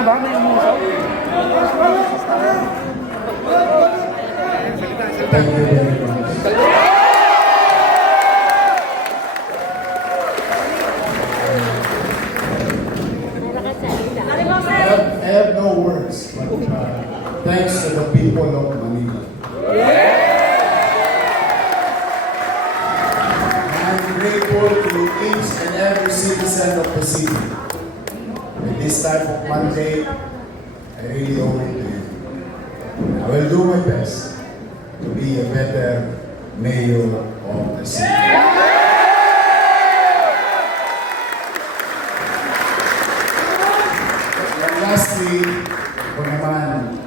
na ba? May umusaw? Thank you very much. I have no words, but thanks to the people of Manila. I'm grateful to each and every citizen of the city. With this type of mandate, I really owe it to you. I will do my best to be a better mayor of the city. Lastly, ako naman,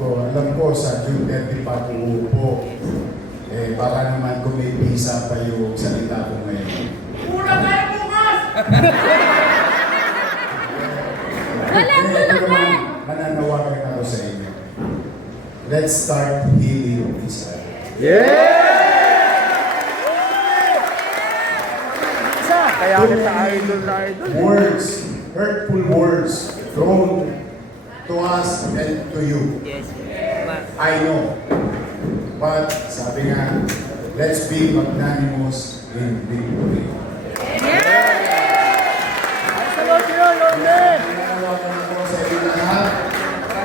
alam ko sa June 30 pa uupo, baka naman kung may visa pa yung salita ko ngayon. Una tayo bukas! Wala naman, mananawagan ako sa inyo. Let's start healing Israel. Kaya ulit sa idol na idol. Words, hurtful words thrown to us and to you. I know. But sabi nga, let's be magnanimous in victory. Salot yun, Lorde! Nananawagan ako sa inyo lahat.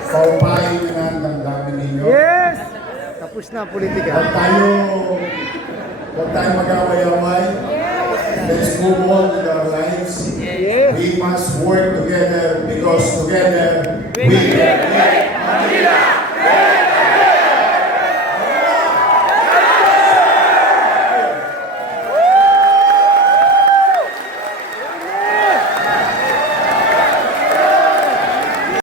Paupahin nyo na ang damdamin ninyo. Yes! Tapos na ang politika. Huwag tayo mag-away-away. Let's move on with our lives. Yeah. We must work together because together